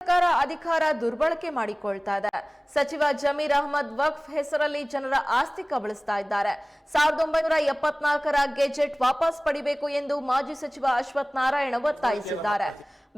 ಸರ್ಕಾರ ಅಧಿಕಾರ ದುರ್ಬಳಕೆ ಮಾಡಿಕೊಳ್ತಾ ಇದೆ. ಸಚಿವ ಜಮೀರ್ ಅಹಮದ್ ವಕ್ಫ್ ಹೆಸರಲ್ಲಿ ಜನರ ಆಸ್ತಿ ಕಬಳಿಸ್ತಾ ಇದ್ದಾರೆ. ಸಾವಿರದ ಒಂಬೈನೂರ ಎಪ್ಪತ್ನಾಲ್ಕರ ಗೆಜೆಟ್ ವಾಪಸ್ ಪಡಿಬೇಕು ಎಂದು ಮಾಜಿ ಸಚಿವ ಅಶ್ವಥ್ ನಾರಾಯಣ ಒತ್ತಾಯಿಸಿದ್ದಾರೆ.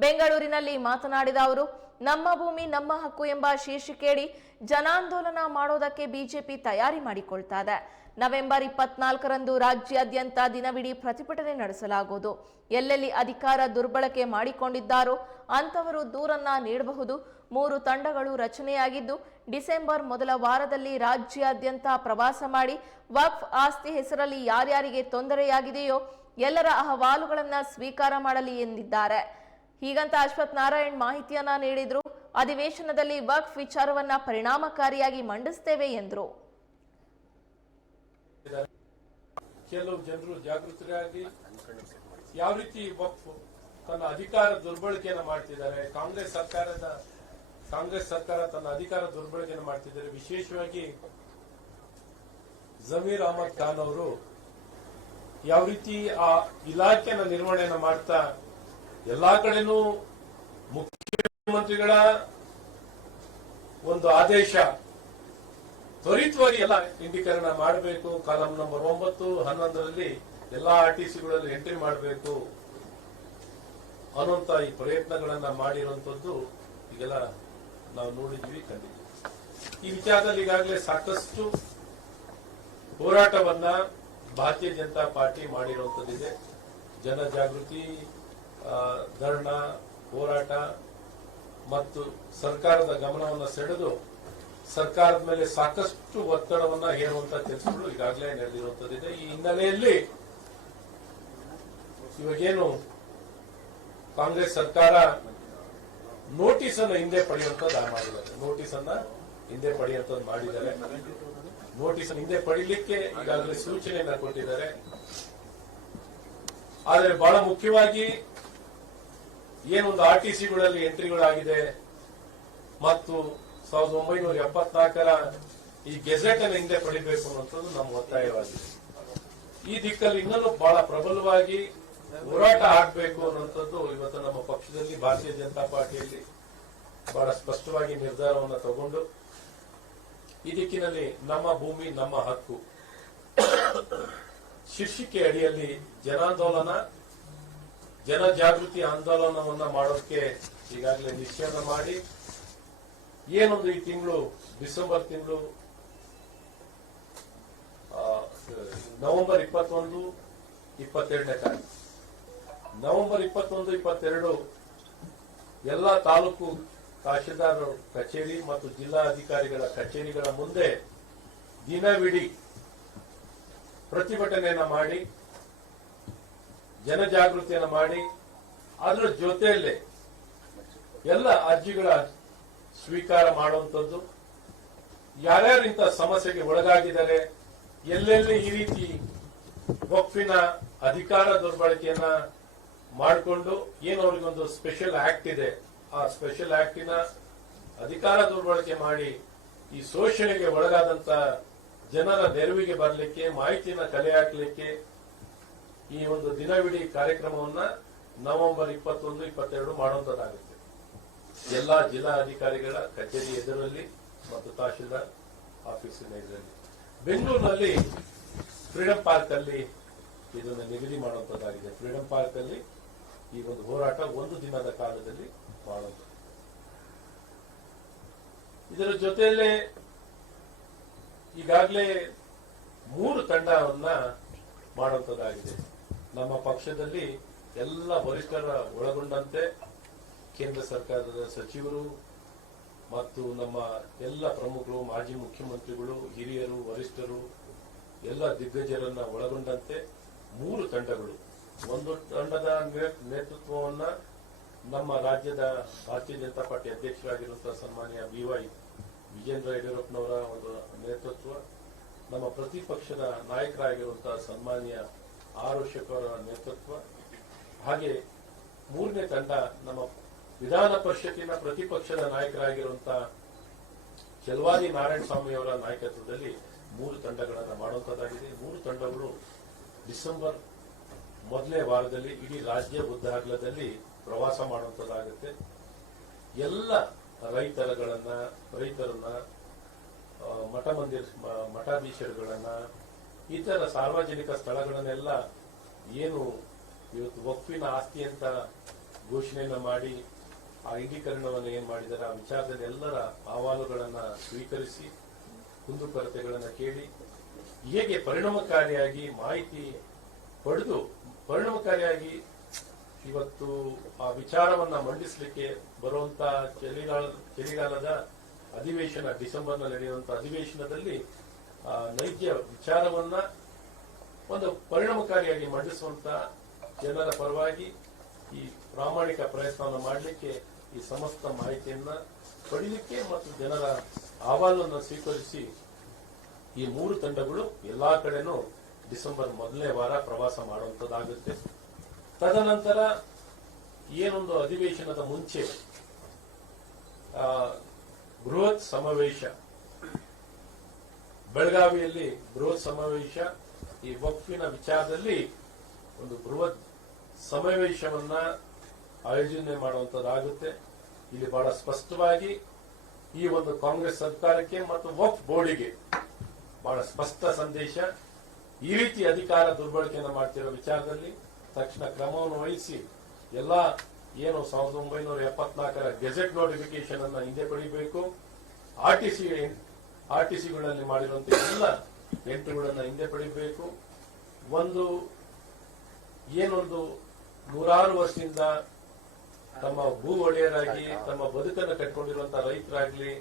ಬೆಂಗಳೂರಿನಲ್ಲಿ ಮಾತನಾಡಿದ ಅವರು, ನಮ್ಮ ಭೂಮಿ, ನಮ್ಮ ಹಕ್ಕು ಎಂಬ ಶೀರ್ಷಿಕೆಯಡಿ ಜನಾಂದೋಲನ ಮಾಡೋದಕ್ಕೆ ಬಿಜೆಪಿ ತಯಾರಿ ಮಾಡಿಕೊಳ್ತಾ ಇದೆ. ನವೆಂಬರ್ ಇಪ್ಪತ್ನಾಲ್ಕರಂದು ರಾಜ್ಯಾದ್ಯಂತ ದಿನವಿಡೀ ಪ್ರತಿಭಟನೆ ನಡೆಸಲಾಗುವುದು. ಎಲ್ಲೆಲ್ಲಿ ಅಧಿಕಾರ ದುರ್ಬಳಕೆ ಮಾಡಿಕೊಂಡಿದ್ದಾರೋ ಅಂಥವರು ದೂರನ್ನ ನೀಡಬಹುದು. ಮೂರು ತಂಡಗಳು ರಚನೆಯಾಗಿದ್ದು, ಡಿಸೆಂಬರ್ ಮೊದಲ ವಾರದಲ್ಲಿ ರಾಜ್ಯಾದ್ಯಂತ ಪ್ರವಾಸ ಮಾಡಿ ವಕ್ಫ್ ಆಸ್ತಿ ಹೆಸರಲ್ಲಿ ಯಾರ್ಯಾರಿಗೆ ತೊಂದರೆಯಾಗಿದೆಯೋ ಎಲ್ಲರ ಅಹವಾಲುಗಳನ್ನ ಸ್ವೀಕಾರ ಮಾಡಲಿ ಎಂದಿದ್ದಾರೆ. ಹೀಗಂತ ಅಶ್ವಥ್ ನಾರಾಯಣ್ ಮಾಹಿತಿಯನ್ನ ನೀಡಿದ್ರು. ಅಧಿವೇಶನದಲ್ಲಿ ವಕ್ಫ್ ವಿಚಾರವನ್ನ ಪರಿಣಾಮಕಾರಿಯಾಗಿ ಮಂಡಿಸ್ತೇವೆ ಎಂದರು. ಕೆಲವು ಜನರು ಜಾಗೃತರಾಗಿ ಯಾವ ರೀತಿ ವಕ್ಫ್ ತನ್ನ ಅಧಿಕಾರ ದುರ್ಬಳಕೆಯನ್ನು ಮಾಡ್ತಿದ್ದಾರೆ, ಕಾಂಗ್ರೆಸ್ ಸರ್ಕಾರದ ಕಾಂಗ್ರೆಸ್ ಸರ್ಕಾರ ತನ್ನ ಅಧಿಕಾರ ದುರ್ಬಳಕೆಯನ್ನು ಮಾಡ್ತಿದ್ದಾರೆ. ವಿಶೇಷವಾಗಿ ಜಮೀರ್ ಅಹಮದ್ ಖಾನ್ ಅವರು ಯಾವ ರೀತಿ ಆ ಇಲಾಖೆಯನ್ನು ನಿರ್ವಹಣೆಯನ್ನು ಮಾಡ್ತಾ ಎಲ್ಲಾ ಕಡೆನೂ ಮುಖ್ಯಮಂತ್ರಿಗಳ ಒಂದು ಆದೇಶ ತ್ವರಿತವಾಗಿ ಎಲ್ಲ ಇಂಡೀಕರಣ ಮಾಡಬೇಕು. ಕಾಲಂ ನಂಬರ್ ಒಂಬತ್ತು, ಹನ್ನೊಂದರಲ್ಲಿ ಎಲ್ಲಾ ಆರ್ ಟಿ ಸಿಗಳಲ್ಲಿ ಎಂಟ್ರಿ ಮಾಡಬೇಕು. ಅನ್ನುವಂತ ಈ ಪ್ರಯತ್ನಗಳನ್ನ ಮಾಡಿರುವಂತದ್ದು ಈಗೆಲ್ಲ ನಾವು ನೋಡಿದ್ವಿ ಕಂಡಿದ್ವಿ ಈ ವಿಚಾರದಲ್ಲಿ ಈಗಾಗಲೇ ಸಾಕಷ್ಟು ಹೋರಾಟವನ್ನ ಭಾರತೀಯ ಜನತಾ ಪಾರ್ಟಿ ಮಾಡಿರುವಂತದ್ದಿದೆ ಜನಜಾಗೃತಿ ಜಾಗೃತಿ ಧರ್ಣ, ಹೋರಾಟ ಮತ್ತು ಸರ್ಕಾರದ ಗಮನವನ್ನು ಸೆಳೆದು ಸರ್ಕಾರದ ಮೇಲೆ ಸಾಕಷ್ಟು ಒತ್ತಡವನ್ನ ಹೇರುವಂತಹ ಕೆಲಸಗಳು ಈಗಾಗಲೇ ನಡೆದಿರುವಂತದ್ದಿದೆ. ಈ ಹಿನ್ನೆಲೆಯಲ್ಲಿ ಇವಾಗೇನು ಕಾಂಗ್ರೆಸ್ ಸರ್ಕಾರ ನೋಟಿಸ್ ಅನ್ನು ಹಿಂದೆ ಪಡೆಯುವಂತದ್ದು ಮಾಡಿದ್ದಾರೆ. ನೋಟಿಸ್ ಅನ್ನ ಹಿಂದೆ ಪಡೆಯುವಂತದ್ದು ಮಾಡಿದ್ದಾರೆ. ನೋಟಿಸ್ ಹಿಂದೆ ಪಡಿಲಿಕ್ಕೆ ಈಗಾಗಲೇ ಸೂಚನೆಯನ್ನ ಕೊಟ್ಟಿದ್ದಾರೆ. ಆದರೆ ಬಹಳ ಮುಖ್ಯವಾಗಿ ಏನೊಂದು ಆರ್ ಟಿ ಸಿಗಳಲ್ಲಿ ಎಂಟ್ರಿಗಳಾಗಿದೆ ಮತ್ತು ಸಾವಿರದ ಒಂಬೈನೂರ ಎಪ್ಪತ್ನಾಲ್ಕರ ಈ ಗೆಜೆಟ್ ಅನ್ನು ಹಿಂದೆ ಪಡಿಬೇಕು ಅನ್ನೋದು ನಮ್ಮ ಒತ್ತಾಯವಾಗಿದೆ. ಈ ದಿಕ್ಕಲ್ಲಿ ಇನ್ನೂ ಬಹಳ ಪ್ರಬಲವಾಗಿ ಹೋರಾಟ ಆಗಬೇಕು ಅನ್ನುವಂಥದ್ದು ಇವತ್ತು ನಮ್ಮ ಪಕ್ಷದಲ್ಲಿ ಭಾರತೀಯ ಜನತಾ ಪಾರ್ಟಿಯಲ್ಲಿ ಬಹಳ ಸ್ಪಷ್ಟವಾಗಿ ನಿರ್ಧಾರವನ್ನು ತಗೊಂಡು ಈ ದಿಕ್ಕಿನಲ್ಲಿ ನಮ್ಮ ಭೂಮಿ, ನಮ್ಮ ಹಕ್ಕು. ಶೀರ್ಷಿಕೆ ಅಡಿಯಲ್ಲಿ ಜನಾಂದೋಲನ, ಜನಜಾಗೃತಿ ಆಂದೋಲನವನ್ನ ಮಾಡೋದಕ್ಕೆ ಈಗಾಗಲೇ ನಿಶ್ಚಯನ ಮಾಡಿ ಏನೊಂದು ಈ ತಿಂಗಳು, ಡಿಸೆಂಬರ್ ತಿಂಗಳು ನವೆಂಬರ್ ಇಪ್ಪತ್ತೊಂದು, ಇಪ್ಪತ್ತೆರಡನೇ ತಾರೀಕು. ನವೆಂಬರ್ ಇಪ್ಪತ್ತೊಂದು, ಇಪ್ಪತ್ತೆರಡು, ಎಲ್ಲ ತಾಲೂಕು ತಹಶೀಲ್ದಾರ್ ಕಚೇರಿ ಮತ್ತು ಜಿಲ್ಲಾ ಅಧಿಕಾರಿಗಳ ಕಚೇರಿಗಳ ಮುಂದೆ ದಿನವಿಡೀ ಪ್ರತಿಭಟನೆಯನ್ನು ಮಾಡಿ, ಜನಜಾಗೃತಿಯನ್ನ ಮಾಡಿ, ಅದರ ಜೊತೆಯಲ್ಲೇ ಎಲ್ಲ ಅರ್ಜಿಗಳ ಸ್ವೀಕಾರ ಮಾಡುವಂಥದ್ದು. ಯಾರ್ಯಾರು ಇಂಥ ಸಮಸ್ಯೆಗೆ ಒಳಗಾಗಿದ್ದಾರೆ, ಎಲ್ಲೆಲ್ಲಿ ಈ ರೀತಿ ಒಪ್ಪಿನ ಅಧಿಕಾರ ದುರ್ಬಳಕೆಯನ್ನ ಮಾಡಿಕೊಂಡು ಏನು ಅವರಿಗೊಂದು ಸ್ಪೆಷಲ್ ಆಕ್ಟ್ ಇದೆ, ಆ ಸ್ಪೆಷಲ್ ಆಕ್ಟಿನ ಅಧಿಕಾರ ದುರ್ಬಳಕೆ ಮಾಡಿ ಈ ಶೋಷಣೆಗೆ ಒಳಗಾದಂತ ಜನರ ನೆರವಿಗೆ ಬರಲಿಕ್ಕೆ, ಮಾಹಿತಿಯನ್ನ ಕಲೆ ಹಾಕಲಿಕ್ಕೆ ಈ ಒಂದು ದಿನವಿಡೀ ಕಾರ್ಯಕ್ರಮವನ್ನ ನವೆಂಬರ್ ಇಪ್ಪತ್ತೊಂದು, ಇಪ್ಪತ್ತೆರಡು ಮಾಡುವಂತದ್ದಾಗುತ್ತೆ ಎಲ್ಲಾ ಜಿಲ್ಲಾ ಅಧಿಕಾರಿಗಳ ಕಚೇರಿ ಎದುರಲ್ಲಿ ಮತ್ತು ತಹಶೀಲ್ದಾರ್ ಆಫೀಸಿನ ಎದುರಲ್ಲಿ. ಬೆಂಗಳೂರಿನಲ್ಲಿ ಫ್ರೀಡಂ ಪಾರ್ಕ್ ಅಲ್ಲಿ ಇದನ್ನು ನಿಗದಿ ಮಾಡುವಂತದ್ದಾಗಿದೆ. ಫ್ರೀಡಂ ಪಾರ್ಕ್ ಅಲ್ಲಿ ಈ ಒಂದು ಹೋರಾಟ ಒಂದು ದಿನದ ಕಾಲದಲ್ಲಿ ಮಾಡುವಂಥದ್ದು ಇದರ ಜೊತೆಯಲ್ಲೇ ಈಗಾಗಲೇ ಮೂರು ತಂಡವನ್ನ ಮಾಡುವಂತದ್ದಾಗಿದೆ. ನಮ್ಮ ಪಕ್ಷದಲ್ಲಿ ಎಲ್ಲ ವರಿಷ್ಠರ ಒಳಗೊಂಡಂತೆ ಕೇಂದ್ರ ಸರ್ಕಾರದ ಸಚಿವರು ಮತ್ತು ನಮ್ಮ ಎಲ್ಲ ಪ್ರಮುಖರು, ಮಾಜಿ ಮುಖ್ಯಮಂತ್ರಿಗಳು, ಹಿರಿಯರು, ವರಿಷ್ಠರು, ಎಲ್ಲ ದಿಗ್ಗಜರನ್ನ ಒಳಗೊಂಡಂತೆ ಮೂರು ತಂಡಗಳು. ಒಂದು ತಂಡದ ನೇತೃತ್ವವನ್ನ ನಮ್ಮ ರಾಜ್ಯದ ಭಾರತೀಯ ಜನತಾ ಪಾರ್ಟಿ ಅಧ್ಯಕ್ಷರಾಗಿರುವಂತಹ ಸನ್ಮಾನ್ಯ ಬಿ ವೈ ವಿಜೇಂದ್ರ ಯಡಿಯೂರಪ್ಪನವರ ಒಂದು ನೇತೃತ್ವ, ನಮ್ಮ ಪ್ರತಿಪಕ್ಷದ ನಾಯಕರಾಗಿರುವಂತಹ ಸನ್ಮಾನ್ಯ ಆರ್ ನೇತೃತ್ವ. ಹಾಗೆ ಮೂರನೇ ತಂಡ ನಮ್ಮ ವಿಧಾನ ಪರಿಷತ್ತಿನ ಪ್ರತಿಪಕ್ಷದ ನಾಯಕರಾಗಿರುವಂತಹ ಚೆಲುವಾದಿ ನಾರಾಯಣ ಸ್ವಾಮಿ ಅವರ ನಾಯಕತ್ವದಲ್ಲಿ ಮೂರು ತಂಡಗಳನ್ನು ಮಾಡುವಂತದ್ದಾಗಿದೆ. ಮೂರು ತಂಡಗಳು ಡಿಸೆಂಬರ್ ಮೊದಲನೇ ವಾರದಲ್ಲಿ ಇಡೀ ರಾಜ್ಯ ಉದ್ದಾಗಲದಲ್ಲಿ ಪ್ರವಾಸ ಮಾಡುವಂತದ್ದಾಗುತ್ತೆ. ಎಲ್ಲ ರೈತರುಗಳನ್ನ, ರೈತರನ್ನ ಮಠ ಮಂದಿರ ಮಠಾಧೀಶರುಗಳನ್ನ, ಇತರ ಸಾರ್ವಜನಿಕ ಸ್ಥಳಗಳನ್ನೆಲ್ಲ ಏನು ಇವತ್ತು ಒಪ್ಪಿನ ಆಸ್ತಿ ಅಂತ ಘೋಷಣೆಯನ್ನು ಮಾಡಿ ಆ ಏಕೀಕರಣವನ್ನು ಏನ್ ಮಾಡಿದ್ದಾರೆ? ಆ ವಿಚಾರದಲ್ಲಿ ಎಲ್ಲರ ಅಹವಾಲುಗಳನ್ನ ಸ್ವೀಕರಿಸಿ ಕುಂದುಕೊರತೆಗಳನ್ನ ಕೇಳಿ, ಹೇಗೆ ಪರಿಣಾಮಕಾರಿಯಾಗಿ ಮಾಹಿತಿ ಪಡೆದು, ಪರಿಣಾಮಕಾರಿಯಾಗಿ ಇವತ್ತು ಆ ವಿಚಾರವನ್ನ ಮಂಡಿಸಲಿಕ್ಕೆ ಬರುವಂತ ಚಳಿಗಾಲ, ಚಳಿಗಾಲದ ಅಧಿವೇಶನ ಡಿಸೆಂಬರ್ನಲ್ಲಿ ನಡೆಯುವಂತ ಅಧಿವೇಶನದಲ್ಲಿ, ಆ ನೈಜ ವಿಚಾರವನ್ನ ಒಂದು ಪರಿಣಾಮಕಾರಿಯಾಗಿ ಮಂಡಿಸುವಂತ ಜನರ ಪರವಾಗಿ ಈ ಪ್ರಾಮಾಣಿಕ ಪ್ರಯತ್ನವನ್ನು ಮಾಡಲಿಕ್ಕೆ ಈ ಸಮಸ್ತ ಮಾಹಿತಿಯನ್ನ ಪಡಿಲಿಕ್ಕೆ ಮತ್ತು ಜನರ ಅಹವಾಲನ್ನು ಸ್ವೀಕರಿಸಿ ಈ ಮೂರು ತಂಡಗಳು ಎಲ್ಲಾ ಕಡೆನೂ ಡಿಸೆಂಬರ್ ಮೊದಲನೇ ವಾರ ಪ್ರವಾಸ ಮಾಡುವಂತದ್ದಾಗುತ್ತೆ. ತದನಂತರ ಏನೊಂದು ಅಧಿವೇಶನದ ಮುಂಚೆ ಬೃಹತ್ ಸಮಾವೇಶ. ಬೆಳಗಾವಿಯಲ್ಲಿ ಬೃಹತ್ ಸಮಾವೇಶ. ಈ ವಕ್ಫಿನ ವಿಚಾರದಲ್ಲಿ ಒಂದು ಬೃಹತ್ ಸಮಾವೇಶವನ್ನ ಆಯೋಜನೆ ಮಾಡುವಂತದ್ದಾಗುತ್ತೆ ಇಲ್ಲಿ ಬಹಳ ಸ್ಪಷ್ಟವಾಗಿ ಈ ಒಂದು ಕಾಂಗ್ರೆಸ್ ಸರ್ಕಾರಕ್ಕೆ ಮತ್ತು ವಕ್ಫ್ ಬೋರ್ಡಿಗೆ ಬಹಳ ಸ್ಪಷ್ಟ ಸಂದೇಶ. ಈ ರೀತಿ ಅಧಿಕಾರ ದುರ್ಬಳಕೆಯನ್ನು ಮಾಡ್ತಿರೋ ವಿಚಾರದಲ್ಲಿ ತಕ್ಷಣ ಕ್ರಮವನ್ನು ವಹಿಸಿ ಎಲ್ಲ ಏನು ಸಾವಿರದ ಒಂಬೈನೂರ ಎಪ್ಪತ್ನಾಲ್ಕರ ಗೆಜೆಟ್ ನೋಟಿಫಿಕೇಶನ್ ಅನ್ನು ಹಿಂದೆ ಪಡಿಬೇಕು ಆರ್ಟಿಸಿ ಆರ್ಟಿಸಿಗಳಲ್ಲಿ ಮಾಡಿರುವಂತಹ ಎಲ್ಲ ಎಂಟುಗಳನ್ನು ಹಿಂದೆ ಪಡಿಬೇಕು ಒಂದು, ಏನೊಂದು ನೂರಾರು ವರ್ಷದಿಂದ ತಮ್ಮ ಭೂ ಒಡೆಯರಾಗಿ, ತಮ್ಮ ಬದುಕನ್ನು ಕಟ್ಕೊಂಡಿರುವಂತಹ ರೈತರಾಗ್ಲಿ,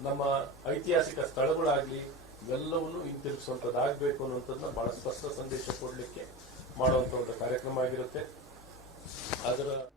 ನಮ್ಮ ಐತಿಹಾಸಿಕ ಸ್ಥಳಗಳಾಗ್ಲಿ, ಇವೆಲ್ಲವನ್ನು ಹಿಂತಿರುಗಿಸುವಂತದ್ದಾಗಬೇಕು ಅನ್ನುವಂಥದ್ದನ್ನ ಬಹಳ ಸ್ಪಷ್ಟ ಸಂದೇಶ ಕೊಡಲಿಕ್ಕೆ ಮಾಡುವಂತ ಒಂದು ಕಾರ್ಯಕ್ರಮ ಆಗಿರುತ್ತೆ. ಅದರ